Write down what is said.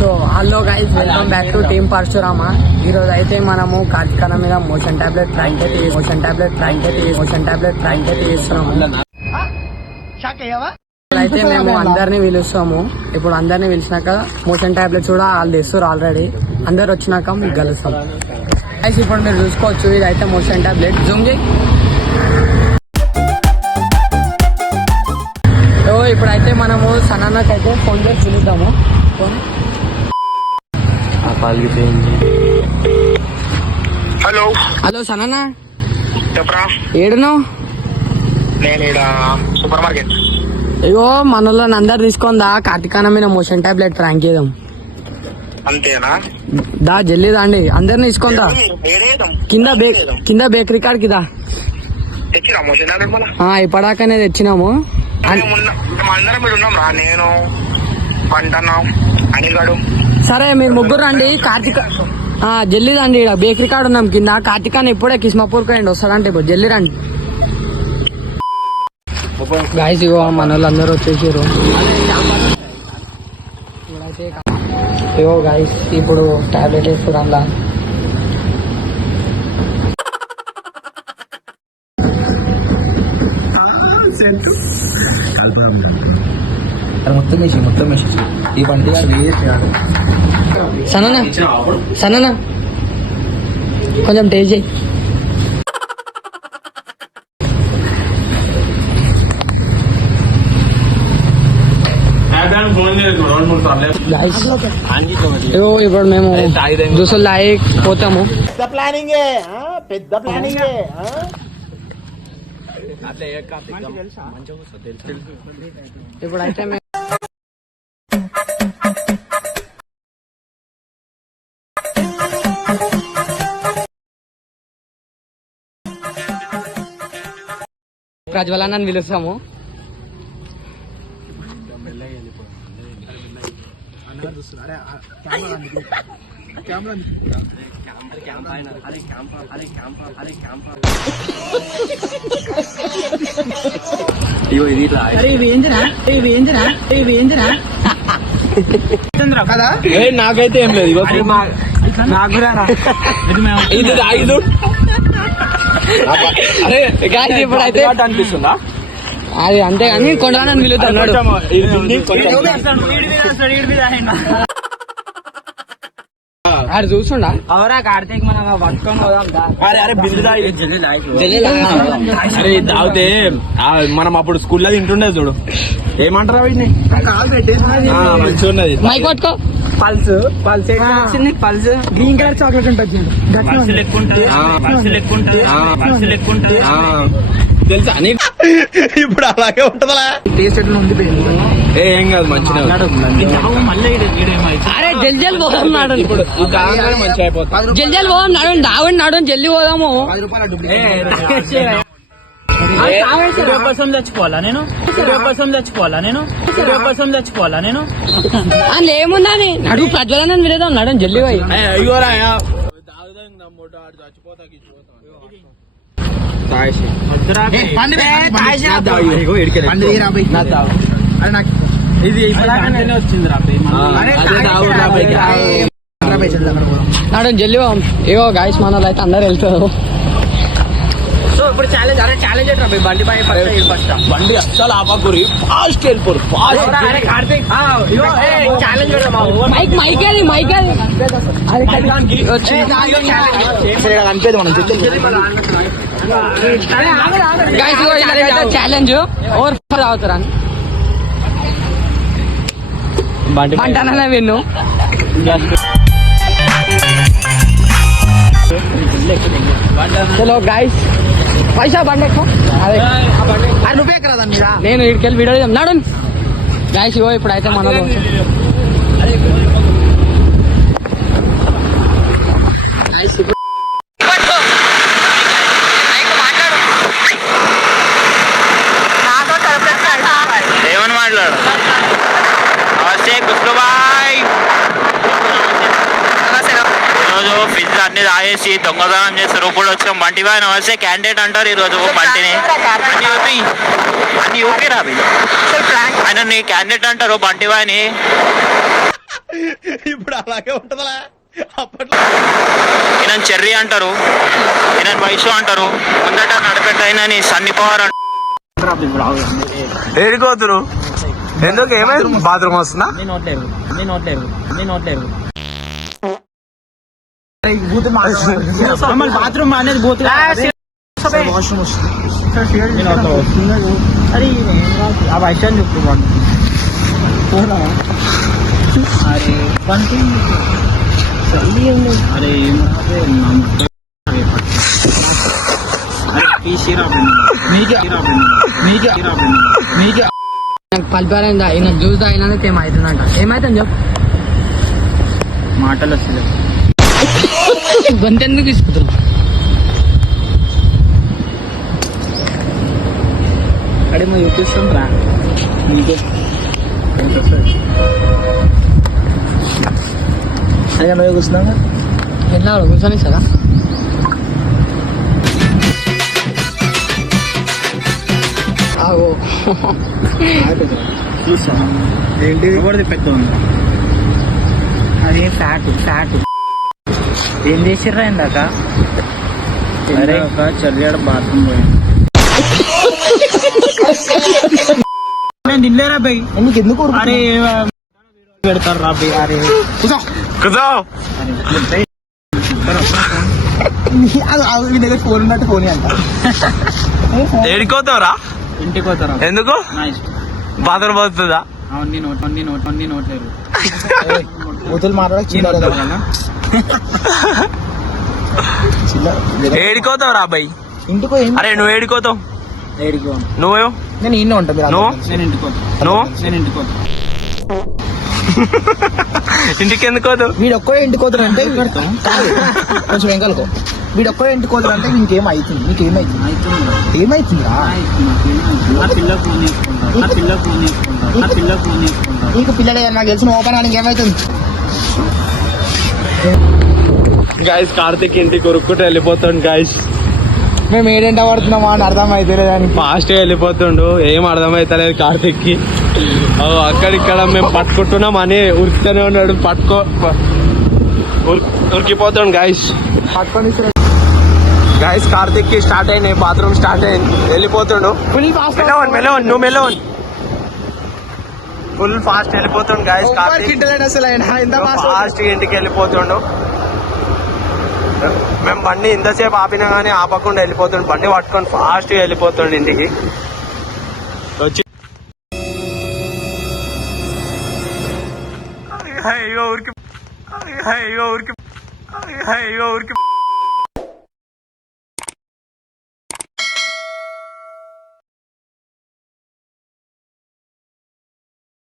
So hello guys, welcome back to team Parashurama. ఈ రోజు అయితే మనము కార్తీకాన మీద మోషన్ టాబ్లెట్ ప్రాంక్ అయితే చేస్తున్నాము. అయితే మేము అందరినీ పిలుస్తాము. ఇప్పుడు అందరినీ పిలిచినాక మోషన్ టాబ్లెట్స్ కూడా వాళ్ళు తెస్తారు ఆల్రెడీ. అందరు వచ్చినాక మీకు కలుస్తాం గైస్. ఇప్పుడు మీరు చూసుకోవచ్చు, ఇదైతే మోషన్ టాబ్లెట్. జూమ్ చేయి. ఇప్పుడైతే మనము సనాన్నకి అయితే ఫోన్ చేసి పిలుద్దాము. హలో హలో సనాన్న, చెప్పరా. ఏడును? నేను ఇక్కడ సూపర్ మార్కెట్. అయ్యో మనలో అందరు తీసుకుందా కార్తీకాన మీద మోషన్ టాబ్లెట్ ప్రాంక్ చేద్దాం. అంతేనా? దా జల్లి దాండి, అందరిని తీసుకుందా. కింద బేకరీ కాడికి దా. తెచ్చిరా మోషన్ టాబ్లెట్ మళ్ళా? ఇప్పటిదాకానే తెచ్చినాము. అందరం మీరు ఉన్నాం రా. నేను పంటన్నా, అనిల్ గాడు. సరే మీరు ముగ్గురు రండి. కార్తీక జల్లి రండి. ఇక్కడ బేకరీ కాడ ఉన్నాం కింద. కార్తీకాన్ని ఇప్పుడే కిస్మాపూర్ రండి, వస్తాడంటే ఇప్పుడు జల్లి రండి. గాయస్ ఇగో మన వాళ్ళు అందరూ వచ్చేసారు. ఇగో గాయస్ ఇప్పుడు టాబ్లెట్ వేస్తారు అందులో. మొత్తం వేసి ఈ బండి సన్న కొంచెం టేస్ట్ చేయి. ఇప్పుడు మేము జ్యూసులు తాగి పోతాము. పెద్ద ప్లానింగ్. ఇప్పుడైతే ప్రజ్వలనని పిలుస్తాము. నాకైతే ఏం లేదు. ఇది ఐదు ఇప్పుడైతే అనిపిస్తుందా? అది అంతే కానీ కొండనని పిలుతున్నాడు. అది చూస్తుండా అవరా కార్తీక్ మనం పట్టుకొని అరే తాగితే మనం అప్పుడు స్కూల్లో తింటుండే చూడు, ఏమంటారా వీటిని? మంచిగా ఉన్నది. మైక్ పట్టుకో. Pulse pulse green colour chocolate ఉంటుంది తెలుసా? ఇప్పుడు అలాగే ఉంటుందా? టేస్ట్ ఎట్లా ఉంది? ఏం కాదు, మంచిగా. అరే జల్ పోదాం నాడు. ఇప్పుడు మంచిగా అయిపోతుంది. జల్ పోదాం నాడు. నాడు జల్ది పోదాము. చచ్చిపోవాలా నేను అందులో ఏముందా అని నడుగు ప్రజ్వలనని విలేదాం నడు జల్లి పోయి. నాడు జల్లి పోదాం. ఏవో గాయస్ మన వాళ్ళు అయితే అందరు వెళ్తారు. ఇప్పుడు బండి అస్సలు ఆపకూరి, ఫాస్ట్ వెళ్ళిపోరు. మైక్ ఛాలెంజ్ ఓవర్ అవుతారా బంటనే విన్ను. చలో గాయస్ పైసా బండి ఎక్కువ నువ్వే కదా మీద నేను ఇక్కడికి వీడియో నాడు గాయస్. ఇవో ఇప్పుడైతే మనలో ఏమని మాట్లాడు? నమస్తే కుష్ణుబాయ్. ఈరోజు పిజ్జా అన్ని తాగేసి దొంగతనం చేస్తారు. ఇప్పుడు వచ్చాం బంటి బాయ్. నమస్తే క్యాండిడేట్ అంటారు ఈరోజు బంటిని. అన్ని ఊపి రా ఆయన నీ క్యాండిడేట్ అంటారు బంటి బాయ్ని. ఇప్పుడు అలాగే ఉంటదా అప్పట్లో. ఈయన చెర్రీ అంటారు, ఈయన వైషు అంటారు. ముందట నడిపెట్ట అయినని సన్నీ పవర్ అంటారు. ఏడుకోతురు ఎందుకు ఏమైంది? బాత్రూమ్ వస్తుందా? బాత్రూమ్ అనేది బూత్ వాష్రూమ్ అరే ఆ వైశాన్ చెప్తున్నాను. అరే అరే నాకు పలిపారైందా ఈయన జ్యూస్ తాగినందుకు ఏమవుతుందంట. ఏమైతుంది చెప్పు. మాటలు వస్తుంది. గొంతెందుకు తీసుకుంటున్నావు? అడే మా చూపిస్తాం రా నీకే అదే నువ్వు కూర్చున్నావు ఎట్లా కూర్చొని సరా. ఏంటి ఎవరిది పెద్ద ఉంది? అదే ఫ్యాట్ ఏం చేసిర్రా ఇందాక? అరే చర్యాడ బాత్రూమ్ పోయింది. నేను తినలేరా బై నీకు ఎందుకు? అరే పెడతారు రా బై. అరే దగ్గర ఫోన్ ఉన్నట్టు ఫోన్ అంట. ఏడుకోతావురా? ఇంటికి పోతారా? ఎందుకు? నా ఇష్టం. బాత్రూమ్ పోతుందా? అన్ని నోట్లేరు. బూతులు మాట్లాడ ఏడుకోతావురా అబ్బాయి? ఇంటికో. అరే నువ్వు ఏడుకోతావు? ఏడికి నువ్వు నేను ఇన్నే ఉంటా. నువ్వు నేను ఇంటికి పోతా. నువ్వు నేను ఇంటికి పోతా. ఇంటికి ఎందుకు పోతావు? వీడు ఒక్కడే ఇంటికి పోతాడంటే కొంచెం వెంకలుకో. వీడు ఒక్కడే ఇంటికి పోతాడంటే ఇంకేం అవుతుంది. నీకేమైతుంది? ఏమైతుందా? నీకు పిల్లలే నాకు తెలిసిన ఓపెన్ అని ఏమైతుంది? గాయస్ కార్తిక్ ఇంటికి కొరుక్కుంటూ వెళ్ళిపోతాడు గాయస్. మేము ఏడెంట పడుతున్నామా అని అర్థం అయితే లేదని ఫాస్ట్ గా వెళ్ళిపోతుండు. ఏం అర్థమైతలేదు కార్తిక్ కి. అక్కడిక్కడ మేము పట్టుకుంటున్నాం అని ఉరికితూనే ఉన్నాడు. ఉరికిపోతాడు గాయస్. పట్టుకొని గాయస్ కార్తిక్ కి స్టార్ట్ అయినాయి. బాత్రూమ్ స్టార్ట్ అయింది. వెళ్ళిపోతుండు. మెలవన్ నువ్వు మెలవన్. ఫుల్ ఫాస్ట్ వెళ్ళిపోతుండు గాయస్. కార్తిక్ అసలు ఆయన ఫాస్ట్ ఇంటికి వెళ్ళిపోతుండు. మేము బండి ఇంతసేపు ఆపినా కానీ ఆపకుండా వెళ్ళిపోతుండు. బండి పట్టుకొని ఫాస్ట్ గా వెళ్ళిపోతుండు ఇంటికి. వచ్చి అయ్యో ఊరికి